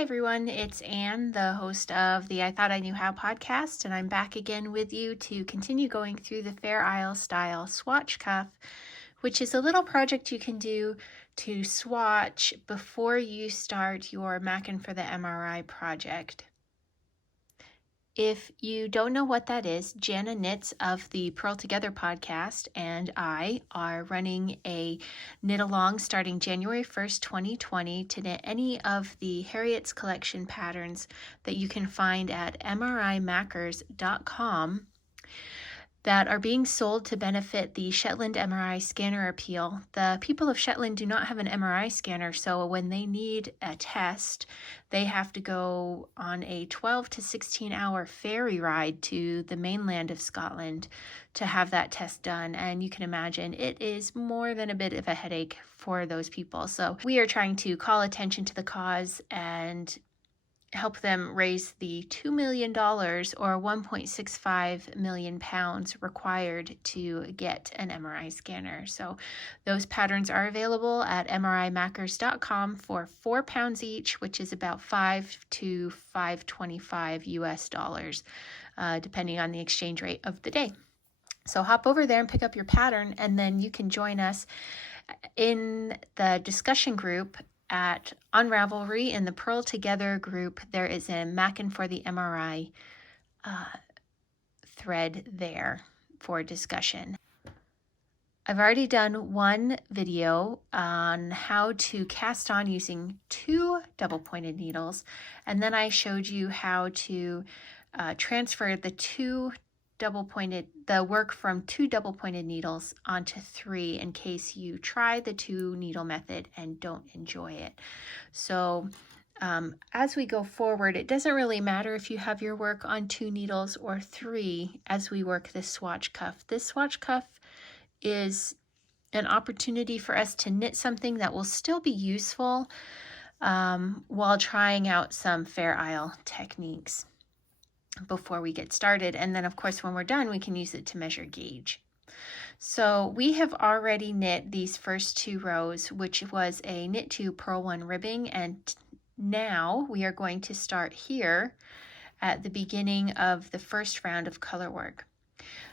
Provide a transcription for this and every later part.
Hi everyone, it's Anne, the host of the I Thought I Knew How podcast, and I'm back again with you to continue going through the Fair Isle style swatch cuff, which is a little project you can do to swatch before you start your Maakin for the MRI project. If you don't know what that is, Jana Knits of the Purl Together podcast and I are running a knit along starting January 1st, 2020 to knit any of the Harriet's collection patterns that you can find at mrimackers.com that are being sold to benefit the Shetland MRI scanner appeal. The people of Shetland do not have an MRI scanner, so when they need a test, they have to go on a 12 to 16 hour ferry ride to the mainland of Scotland to have that test done. And you can imagine it is more than a bit of a headache for those people. So we are trying to call attention to the cause and help them raise the $2 million or 1.65 million pounds required to get an MRI scanner. So those patterns are available at mrimackers.com for £4 each, which is about $5 to $5.25 US dollars, depending on the exchange rate of the day. So hop over there and pick up your pattern, and then you can join us in the discussion group on Ravelry in the Purl Together group. There is a Maakin for the MRI thread there for discussion. I've already done one video on how to cast on using 2 double-pointed needles, and then I showed you how to transfer the work from 2 double-pointed needles onto 3 in case you try the 2 needle method and don't enjoy it. So as we go forward, it doesn't really matter if you have your work on 2 needles or 3 as we work this swatch cuff. This swatch cuff is an opportunity for us to knit something that will still be useful while trying out some Fair Isle techniques before we get started. And then of course when we're done, we can use it to measure gauge. So we have already knit these first 2 rows, which was a knit 2 purl 1 ribbing, and now we are going to start here at the beginning of the first round of color work.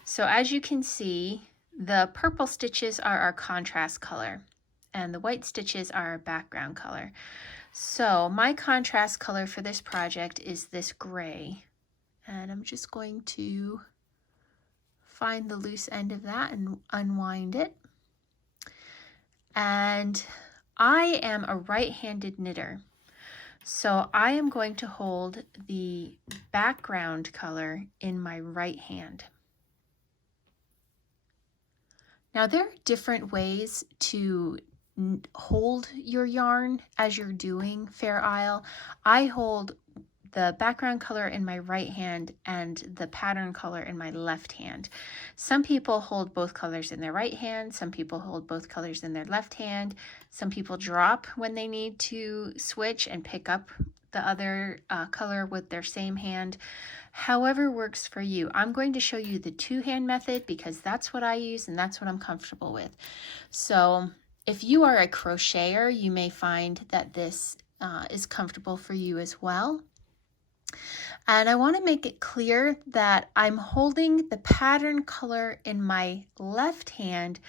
So as you can see, the purple stitches are our contrast color and the white stitches are our background color. So my contrast color for this project is this gray. And I'm just going to find the loose end of that and unwind it. And I am a right-handed knitter, so I am going to hold the background color in my right hand. Now there are different ways to hold your yarn as you're doing Fair Isle. I hold the background color in my right hand and the pattern color in my left hand. Some people hold both colors in their right hand, some people hold both colors in their left hand, some people drop when they need to switch and pick up the other color with their same hand. However works for you. I'm going to show you the 2-hand method because that's what I use and that's what I'm comfortable with. So if you are a crocheter, you may find that this is comfortable for you as well. And I want to make it clear that I'm holding the pattern color in my left hand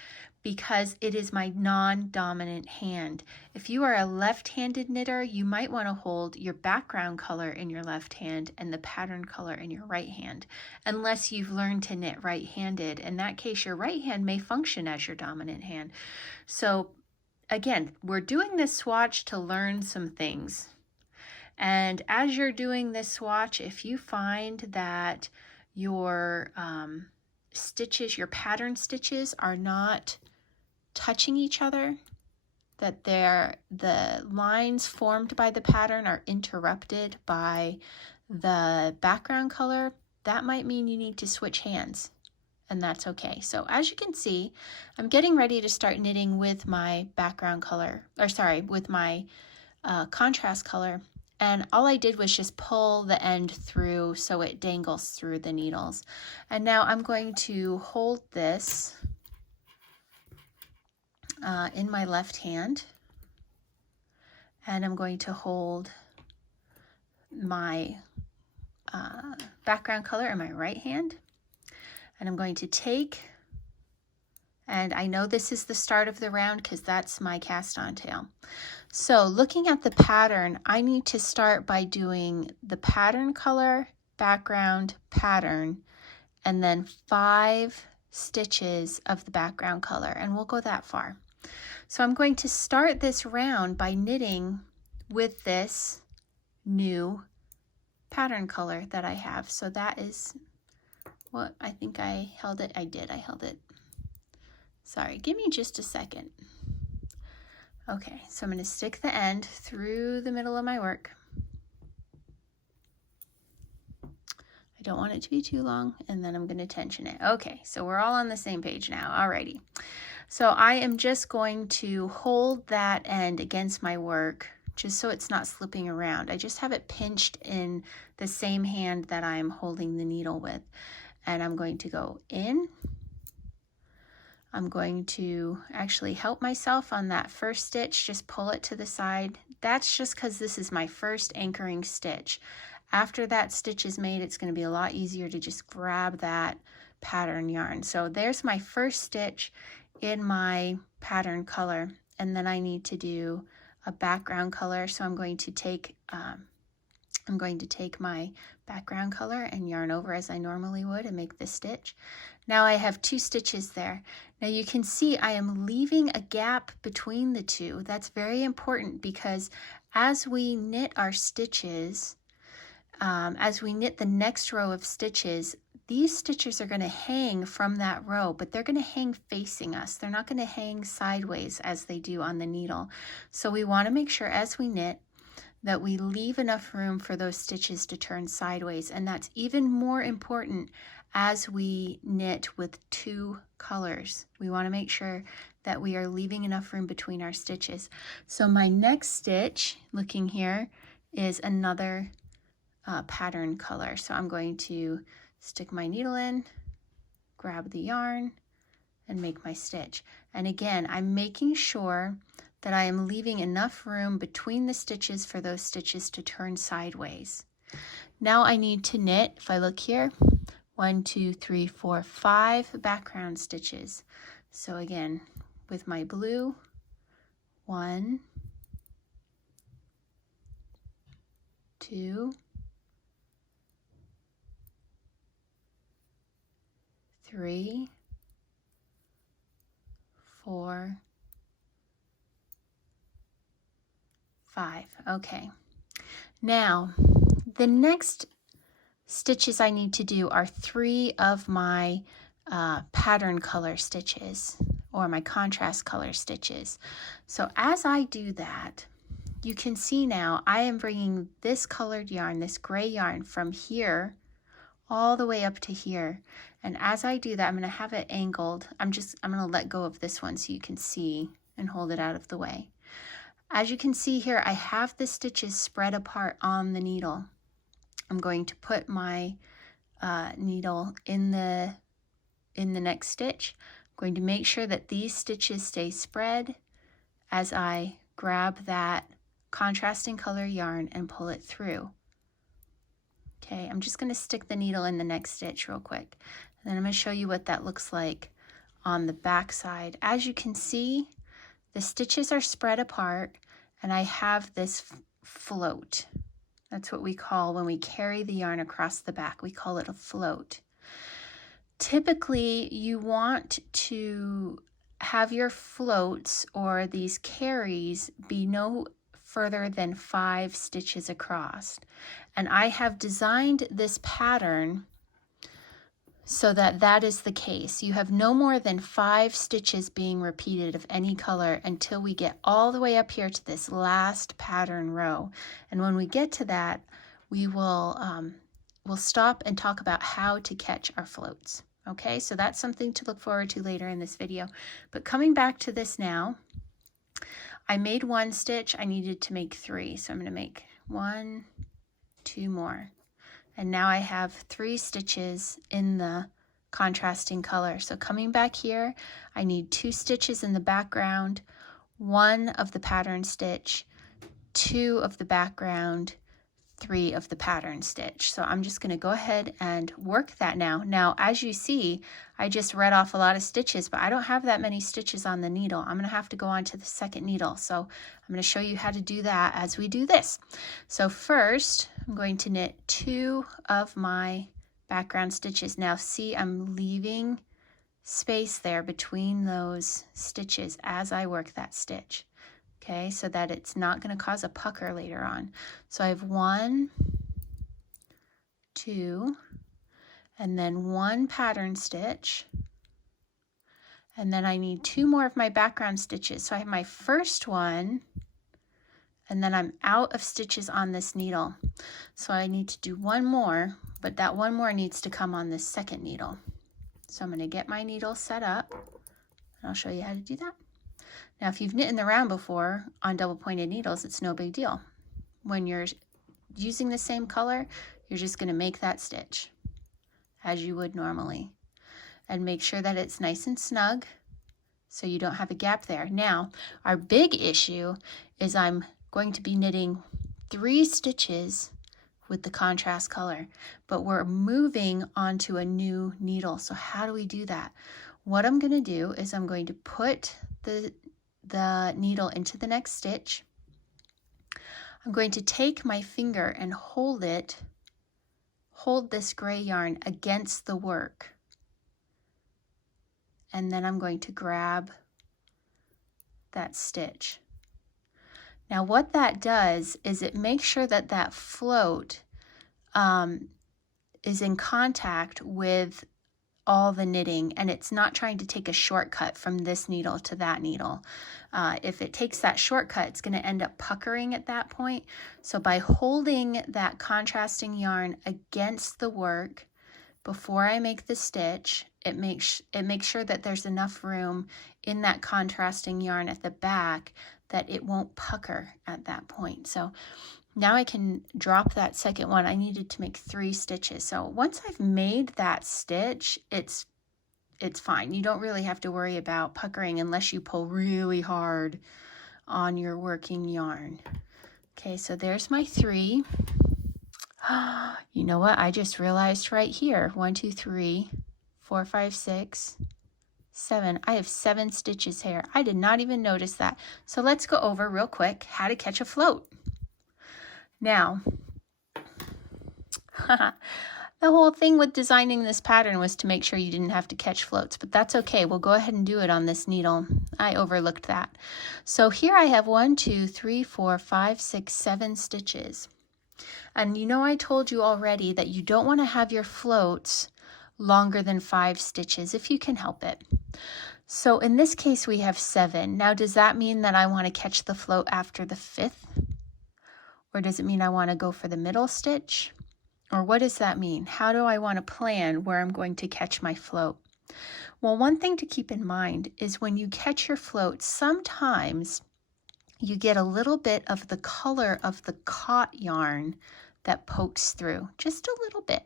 because it is my non-dominant hand. If you are a left-handed knitter, you might want to hold your background color in your left hand and the pattern color in your right hand, unless you've learned to knit right-handed. In that case, your right hand may function as your dominant hand. So again, we're doing this swatch to learn some things. And as you're doing this swatch, if you find that your stitches, your pattern stitches are not touching each other, that the lines formed by the pattern are interrupted by the background color, that might mean you need to switch hands, and that's okay. So as you can see, I'm getting ready to start knitting with my background color, with my contrast color. And all I did was just pull the end through so it dangles through the needles. And now I'm going to hold this in my left hand. And I'm going to hold my background color in my right hand, and I'm going to take, and I know this is the start of the round because that's my cast on tail. So looking at the pattern, I need to start by doing the pattern color, background, pattern, and then 5 stitches of the background color, and we'll go that far. So I'm going to start this round by knitting with this new pattern color that I have. So that is what I think I held it. I held it. Sorry, give me just a second. Okay, so I'm going to stick the end through the middle of my work. I don't want it to be too long, and then I'm going to tension it. Okay, so we're all on the same page now. Alrighty. So I am just going to hold that end against my work just so it's not slipping around. I just have it pinched in the same hand that I'm holding the needle with. And I'm going to go in. I'm going to actually help myself on that first stitch, just pull it to the side. That's just because this is my first anchoring stitch. After that stitch is made, it's going to be a lot easier to just grab that pattern yarn. So there's my first stitch in my pattern color, and then I need to do a background color. So I'm going to take my background color and yarn over as I normally would and make this stitch. Now I have 2 stitches there. Now you can see I am leaving a gap between the two. That's very important because as we knit our stitches, as we knit the next row of stitches, these stitches are going to hang from that row, but they're going to hang facing us. They're not going to hang sideways as they do on the needle. So we want to make sure as we knit that we leave enough room for those stitches to turn sideways. And that's even more important as we knit with 2 colors. We want to make sure that we are leaving enough room between our stitches. So my next stitch, looking here, is another pattern color. So I'm going to stick my needle in, grab the yarn, and make my stitch. And again, I'm making sure that I am leaving enough room between the stitches for those stitches to turn sideways. Now I need to knit, if I look here, 1, 2, 3, 4, 5 background stitches. So again, with my blue, 1, 2, 3, 4, 5. Okay. Now, the next stitches I need to do are 3 of my pattern color stitches, or my contrast color stitches. So as I do that, you can see now I am bringing this colored yarn, this gray yarn, from here all the way up to here. And as I do that, I'm going to have it angled. I'm going to let go of this one so you can see and hold it out of the way. As you can see here, I have the stitches spread apart on the needle. I'm going to put my needle in the next stitch. I'm going to make sure that these stitches stay spread as I grab that contrasting color yarn and pull it through. Okay, I'm just going to stick the needle in the next stitch real quick. And then I'm going to show you what that looks like on the back side. As you can see, the stitches are spread apart and I have this float. That's what we call when we carry the yarn across the back. We call it a float. Typically, you want to have your floats or these carries be no further than 5 stitches across. And I have designed this pattern so that that is the case. You have no more than 5 stitches being repeated of any color until we get all the way up here to this last pattern row. And when we get to that, we will we'll stop and talk about how to catch our floats. Okay, so that's something to look forward to later in this video. But coming back to this now, I made 1 stitch, I needed to make 3. So I'm going to make 1, 2 more. And now I have 3 stitches in the contrasting color. So coming back here, I need 2 stitches in the background, 1 of the pattern stitch, 2 of the background, 3 of the pattern stitch. So I'm just going to go ahead and work that now. Now, as you see, I just read off a lot of stitches, but I don't have that many stitches on the needle. I'm going to have to go on to the second needle. So I'm going to show you how to do that as we do this. So first, I'm going to knit 2 of my background stitches. Now see, I'm leaving space there between those stitches as I work that stitch. Okay, so that it's not going to cause a pucker later on. So I have 1, 2, and then 1 pattern stitch, and then I need 2 more of my background stitches. So I have my first one, and then I'm out of stitches on this needle. So I need to do 1 more, but that 1 more needs to come on this second needle. So I'm going to get my needle set up, and I'll show you how to do that. Now, if you've knit in the round before on double pointed needles, it's no big deal. When you're using the same color, you're just going to make that stitch as you would normally. And make sure that it's nice and snug so you don't have a gap there. Now, our big issue is I'm going to be knitting 3 stitches with the contrast color, but we're moving onto a new needle. So how do we do that? What I'm going to do is I'm going to put the needle into the next stitch. I'm going to take my finger and hold this gray yarn against the work. And then I'm going to grab that stitch. Now what that does is it makes sure that that float is in contact with all the knitting, and it's not trying to take a shortcut from this needle to that needle. If it takes that shortcut, it's going to end up puckering at that point. So by holding that contrasting yarn against the work before I make the stitch, it makes sure that there's enough room in that contrasting yarn at the back that it won't pucker at that point. So now I can drop that second one. I needed to make 3 stitches. So once I've made that stitch, it's fine. You don't really have to worry about puckering unless you pull really hard on your working yarn. Okay, so there's my 3. You know what? I just realized right here. 1, 2, 3, 4, 5, 6, 7. I have 7 stitches here. I did not even notice that. So let's go over real quick how to catch a float. Now, the whole thing with designing this pattern was to make sure you didn't have to catch floats, but that's okay. We'll go ahead and do it on this needle. I overlooked that. So here I have 1, 2, 3, 4, 5, 6, 7 stitches. And you know I told you already that you don't want to have your floats longer than 5 stitches if you can help it. So in this case we have 7. Now does that mean that I want to catch the float after the 5th? Or does it mean I want to go for the middle stitch? Or what does that mean? How do I want to plan where I'm going to catch my float? Well, one thing to keep in mind is when you catch your float, sometimes you get a little bit of the color of the caught yarn that pokes through, just a little bit.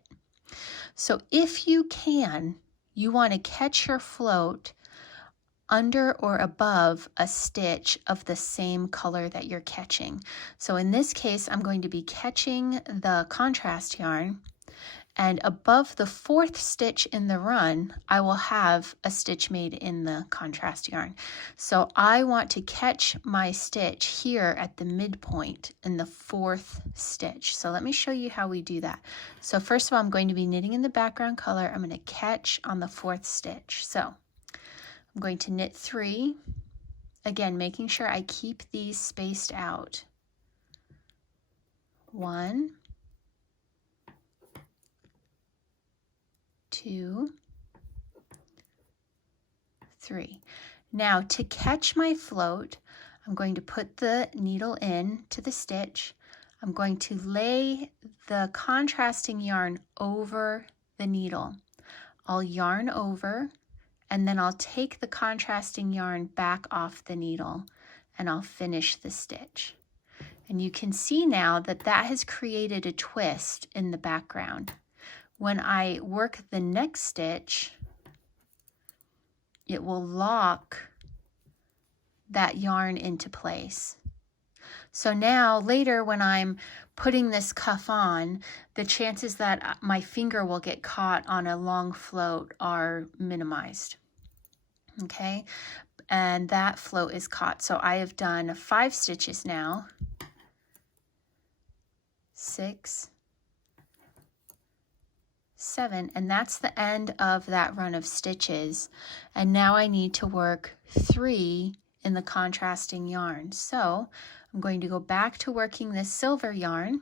So if you can, you want to catch your float under or above a stitch of the same color that you're catching. So in this case, I'm going to be catching the contrast yarn, and above the 4th stitch in the run, I will have a stitch made in the contrast yarn. So I want to catch my stitch here at the midpoint in the 4th stitch. So let me show you how we do that. So first of all, I'm going to be knitting in the background color. I'm going to catch on the 4th stitch. So I'm going to knit 3, again, making sure I keep these spaced out. 1, 2, 3. Now to catch my float, I'm going to put the needle in to the stitch. I'm going to lay the contrasting yarn over the needle. I'll yarn over, and then I'll take the contrasting yarn back off the needle and I'll finish the stitch. And you can see now that that has created a twist in the background. When I work the next stitch, it will lock that yarn into place. So now later when I'm putting this cuff on, the chances that my finger will get caught on a long float are minimized. Okay, and that float is caught. So I have done 5 stitches now. 6, 7, and that's the end of that run of stitches. And now I need to work 3 in the contrasting yarn. So I'm going to go back to working this silver yarn.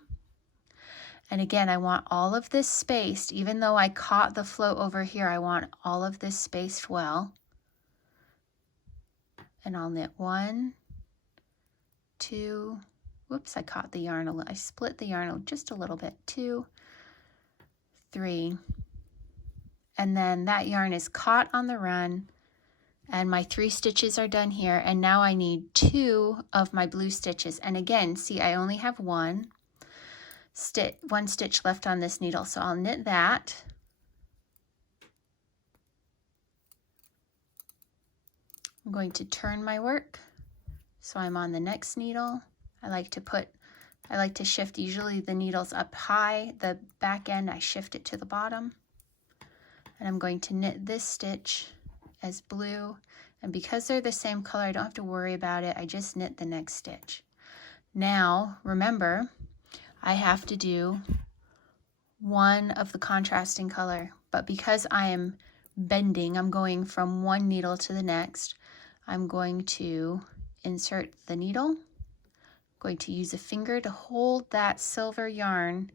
And again, I want all of this spaced. Even though I caught the float over here, I want all of this spaced well. And I'll knit 1, 2, whoops, I caught the yarn a little, I split the yarn just a little bit, 2, 3, and then that yarn is caught on the run, and my 3 stitches are done here, and now I need 2 of my blue stitches. And again, see, I only have one stitch left on this needle, so I'll knit that. I'm going to turn my work so I'm on the next needle. I like to shift usually the needles up high, the back end I shift it to the bottom, and I'm going to knit this stitch as blue, and because they're the same color I don't have to worry about it, I just knit the next stitch. Now remember, I have to do one of the contrasting color, but because I am bending, I'm going from one needle to the next, I'm going to insert the needle, going to use a finger to hold that silver yarn,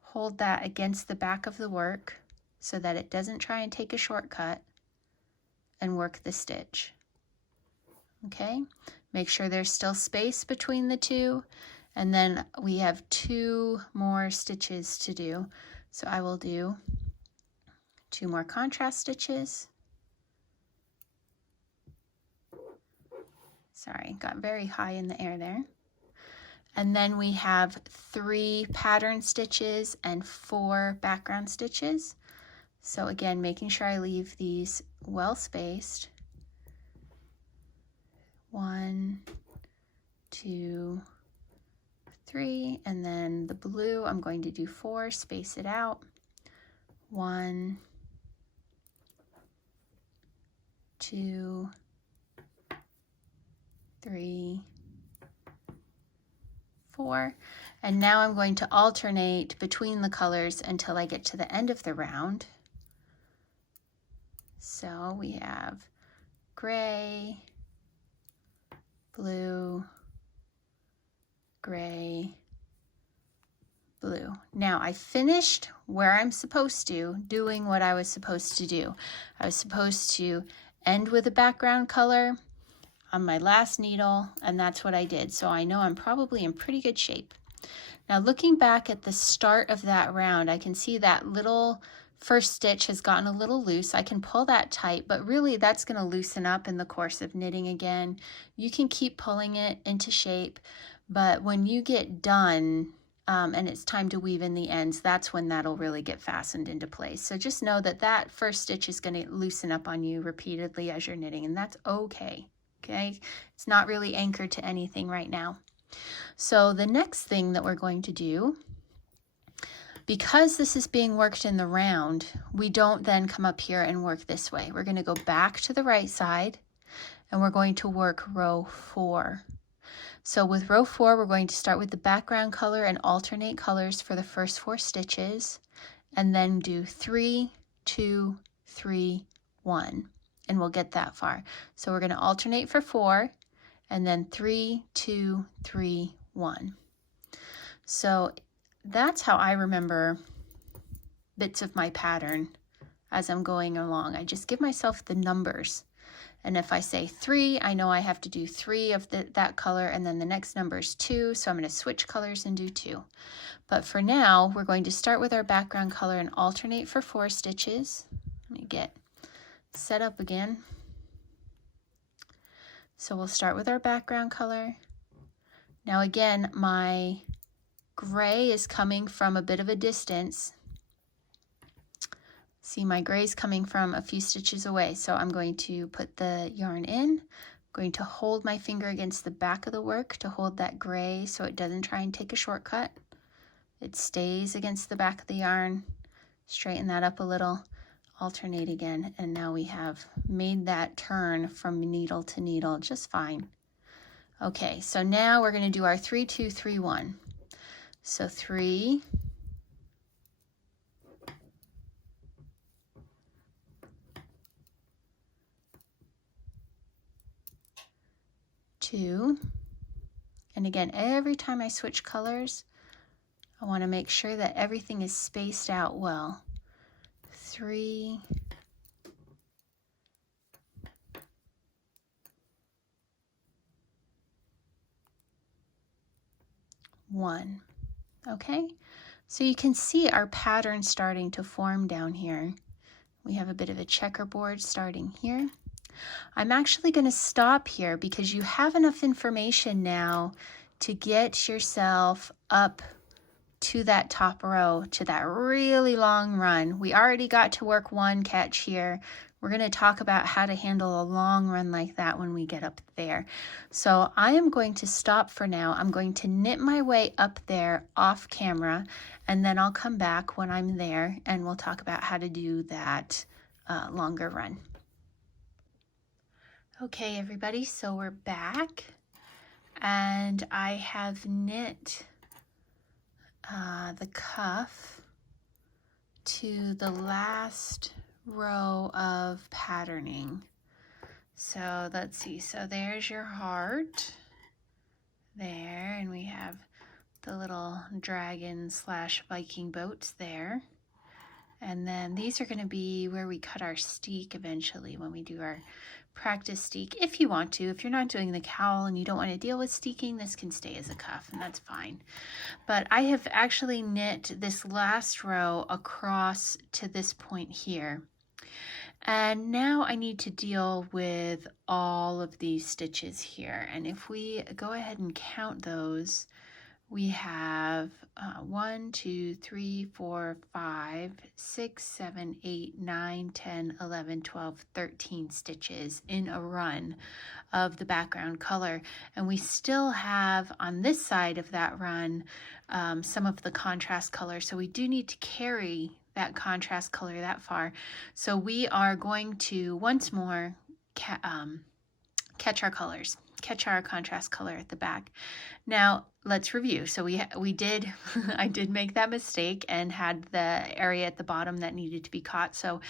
hold that against the back of the work so that it doesn't try and take a shortcut, and work the stitch. Okay, make sure there's still space between the two, and then we have 2 more stitches to do. So I will do 2 more contrast stitches. Sorry, got very high in the air there. And then we have 3 pattern stitches and 4 background stitches. So again, making sure I leave these well spaced. 1, 2, 3, and then the blue I'm going to do 4, space it out. 1, 2, 3, 4, and now I'm going to alternate between the colors until I get to the end of the round. So we have gray, blue, gray, blue. Now I finished where I'm supposed to, doing what I was supposed to do. I was supposed to end with a background color on my last needle, and that's what I did. So I know I'm probably in pretty good shape. Now looking back at the start of that round, I can see that little first stitch has gotten a little loose. I can pull that tight, but really that's going to loosen up in the course of knitting again. You can keep pulling it into shape, but when you get done and it's time to weave in the ends, that's when that'll really get fastened into place. So just know that that first stitch is going to loosen up on you repeatedly as you're knitting, and that's okay. Okay, it's not really anchored to anything right now. So the next thing that we're going to do, because this is being worked in the round, we don't then come up here and work this way. We're going to go back to the right side and we're going to work row 4. So with row 4, we're going to start with the background color and alternate colors for the first 4 stitches, and then do 3, 2, 3, 1. And we'll get that far. So we're going to alternate for 4, and then 3, 2, 3, 1. So that's how I remember bits of my pattern as I'm going along. I just give myself the numbers. And if I say 3, I know I have to do 3 of that color, and then the next number is 2, so I'm going to switch colors and do 2. But for now, we're going to start with our background color and alternate for 4 stitches. Let me get set up again. So we'll start with our background color. Now again, my gray is coming from a bit of a distance. See, my gray is coming from a few stitches away, so I'm going to put the yarn in, Going to hold my finger against the back of the work to hold that gray so it doesn't try and take a shortcut. It stays against the back of the yarn. Straighten that up a little, alternate again, and now we have made that turn from needle to needle just fine. Okay, so now we're going to do our 3, 2, 3, 1. So 3, 2, and again, every time I switch colors, I want to make sure that everything is spaced out well. 3, 1. Okay, so you can see our pattern starting to form down here. We have a bit of a checkerboard starting here. I'm actually going to stop here because you have enough information now to get yourself up to that top row, to that really long run. We already got to work one catch here. We're going to talk about how to handle a long run like that when we get up there. So I am going to stop for now. I'm going to knit my way up there off camera, and then I'll come back when I'm there and we'll talk about how to do that longer run. Okay, everybody, so we're back, and I have knit the cuff to the last row of patterning. So let's see, so there's your heart there, and we have the little dragon / Viking boats there. And then these are going to be where we cut our steek eventually when we do our practice steek, if you want to. If you're not doing the cowl and you don't want to deal with steeking, this can stay as a cuff, and that's fine. But I have actually knit this last row across to this point here. And now I need to deal with all of these stitches here. And if we go ahead and count those, we have 1, 2, 3, 4, 5, 6, 7, 8, 9, 10, 11, 12, 13 stitches in a run of the background color. And we still have on this side of that run some of the contrast color. So we do need to carry that contrast color that far. So we are going to once more catch our colors. Catch our contrast color at the back. Now let's review. So we did I did make that mistake and had the area at the bottom that needed to be caught. So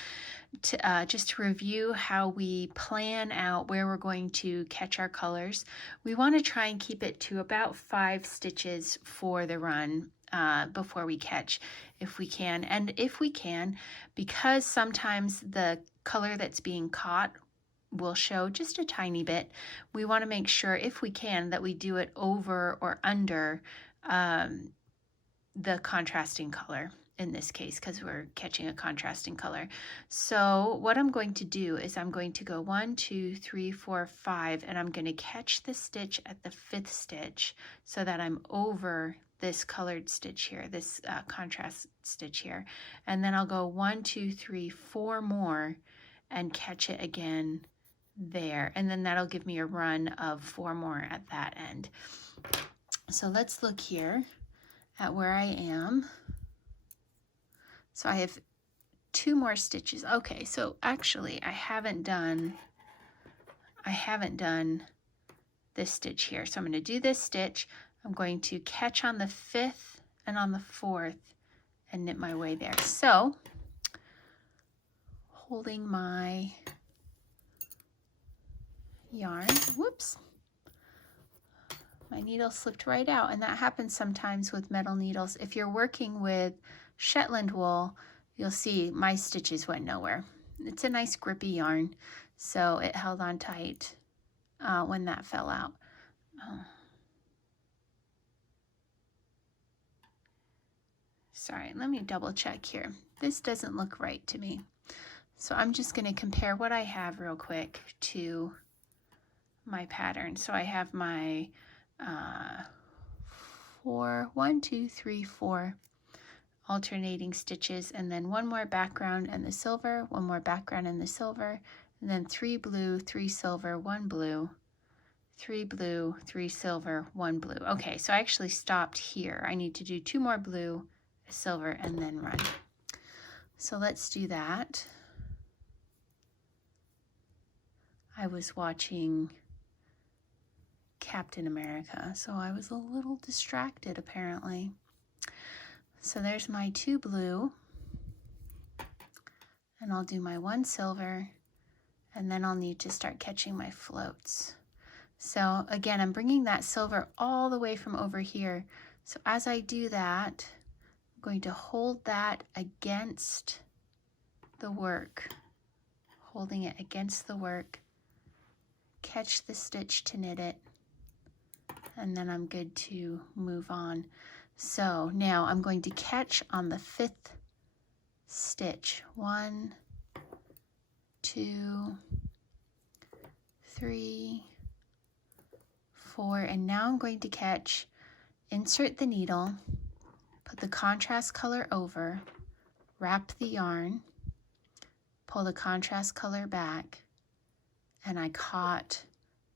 just to review how we plan out where we're going to catch our colors, we want to try and keep it to about 5 stitches for the run before we catch, if we can. And if we can, because sometimes the color that's being caught will show just a tiny bit, we want to make sure, if we can, that we do it over or under the contrasting color in this case, because we're catching a contrasting color. So what I'm going to do is I'm going to go 1, 2, 3, 4, 5, and I'm going to catch the stitch at the 5th stitch so that I'm over this colored stitch here, this contrast stitch here. And then I'll go 1, 2, 3, 4 more and catch it again there, and then that'll give me a run of 4 more at that end. So let's look here at where I am. So I have 2 more stitches. Okay, so actually I haven't done this stitch here. So I'm going to do this stitch. I'm going to catch on the 5th and on the 4th and knit my way there. So holding my yarn, whoops, my needle slipped right out, and that happens sometimes with metal needles. If you're working with Shetland wool, you'll see my stitches went nowhere. It's a nice grippy yarn, so it held on tight when that fell out. Sorry, let me double check here. This doesn't look right to me. So I'm just going to compare what I have real quick to my pattern. So I have my 1, 2, 3, 4 alternating stitches, and then 1 more background and the silver, 1 more background and the silver, and then 3 blue, 3 silver, 1 blue, 3 blue, 3 silver, 1 blue. Okay, so I actually stopped here. I need to do 2 more blue, a silver, and then run. So let's do that. I was watching Captain America, so I was a little distracted apparently. So there's my 2 blue, and I'll do my 1 silver, and then I'll need to start catching my floats. So again, I'm bringing that silver all the way from over here. So as I do that, I'm going to hold that against the work, holding it against the work, catch the stitch to knit it, and then I'm good to move on. So now I'm going to catch on the 5th stitch. 1, 2, 3, 4, and now I'm going to catch, insert the needle, put the contrast color over, wrap the yarn, pull the contrast color back, and I caught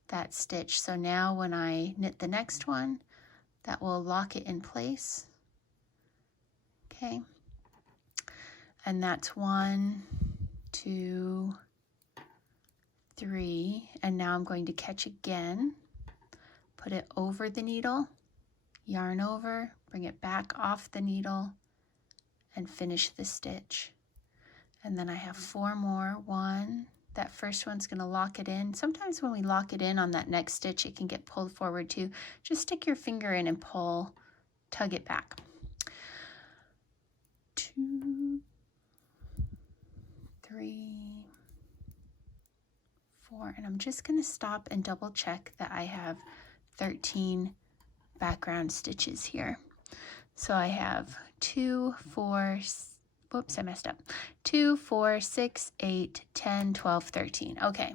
that stitch. So now when I knit the next one, that will lock it in place. Okay, and that's 1, 2, 3, and now I'm going to catch again, put it over the needle, yarn over, bring it back off the needle, and finish the stitch. And then I have 4 more. 1, that first one's going to lock it in. Sometimes when we lock it in on that next stitch, it can get pulled forward too. Just stick your finger in and pull, tug it back. 2, 3, 4, and I'm just going to stop and double check that I have 13 background stitches here. So I have 2, 4, whoops, I messed up. 2, 4, 6, 8, 10, 12, 13. Okay,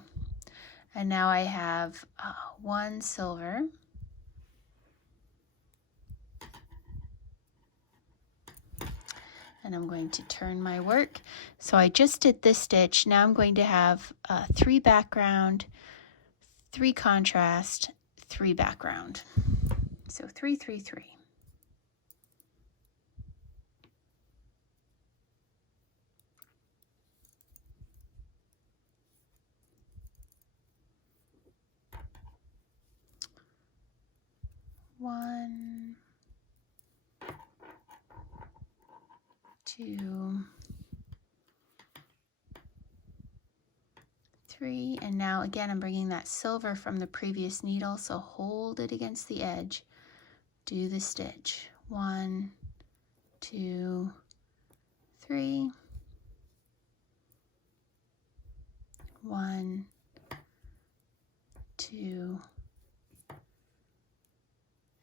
and now I have 1 silver, and I'm going to turn my work. So I just did this stitch. Now I'm going to have 3 background, 3 contrast, 3 background. So 3, 3, 3. One, 2, 3, and now again I'm bringing that silver from the previous needle, so hold it against the edge, do the stitch. 1, 2, 3, 1, 2,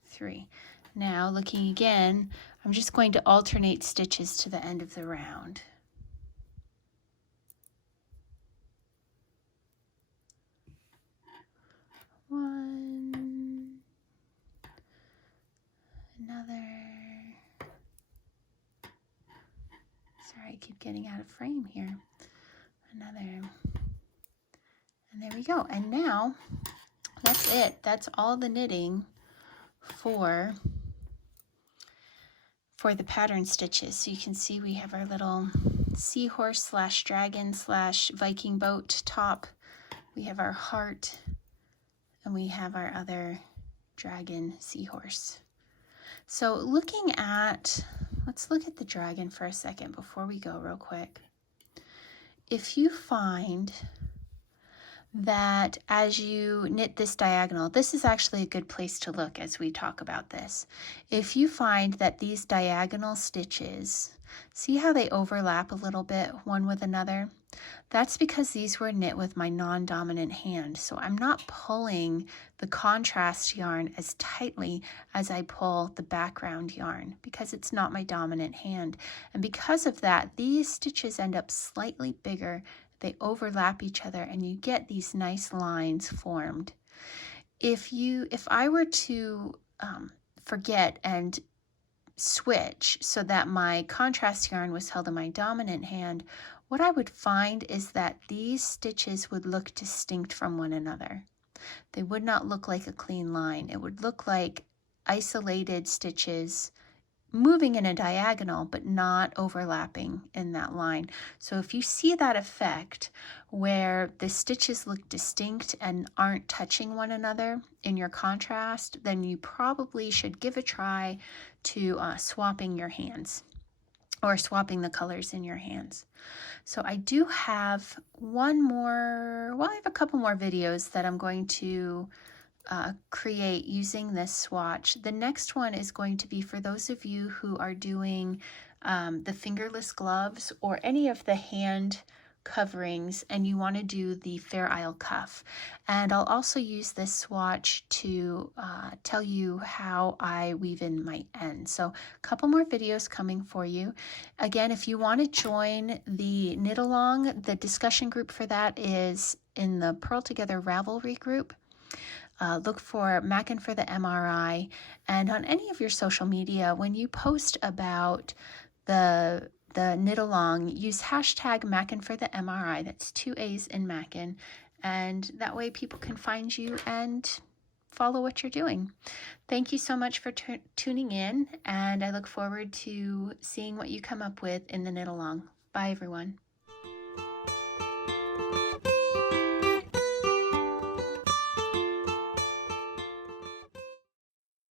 3. Now looking again, I'm just going to alternate stitches to the end of the round. One, another. Sorry, I keep getting out of frame here. Another. And there we go. And now that's it. That's all the knitting for the pattern stitches. So you can see we have our little seahorse slash dragon slash Viking boat top. We have our heart, and we have our other dragon seahorse. So looking at, let's look at the dragon for a second before we go real quick. If you find that as you knit this diagonal, this is actually a good place to look as we talk about this. If you find that these diagonal stitches, see how they overlap a little bit one with another? That's because these were knit with my non-dominant hand. So I'm not pulling the contrast yarn as tightly as I pull the background yarn because it's not my dominant hand. And because of that, these stitches end up slightly bigger. They overlap each other and you get these nice lines formed. If I were to forget and switch so that my contrast yarn was held in my dominant hand, what I would find is that these stitches would look distinct from one another. They would not look like a clean line. It would look like isolated stitches moving in a diagonal but not overlapping in that line. So if you see that effect where the stitches look distinct and aren't touching one another in your contrast, then you probably should give a try to swapping your hands or swapping the colors in your hands. So I do have I have a couple more videos that I'm going to create using this swatch. The next one is going to be for those of you who are doing the fingerless gloves or any of the hand coverings and you want to do the Fair Isle cuff. And I'll also use this swatch to tell you how I weave in my ends. So a couple more videos coming for you. Again, if you want to join the knit along, the discussion group for that is in the Purl Together Ravelry Group. Look for Maakin for the MRI, and on any of your social media, when you post about the knit along, use hashtag Maakin for the MRI. That's 2 A's in Maakin, and that way people can find you and follow what you're doing. Thank you so much for tuning in, and I look forward to seeing what you come up with in the knit along. Bye, everyone.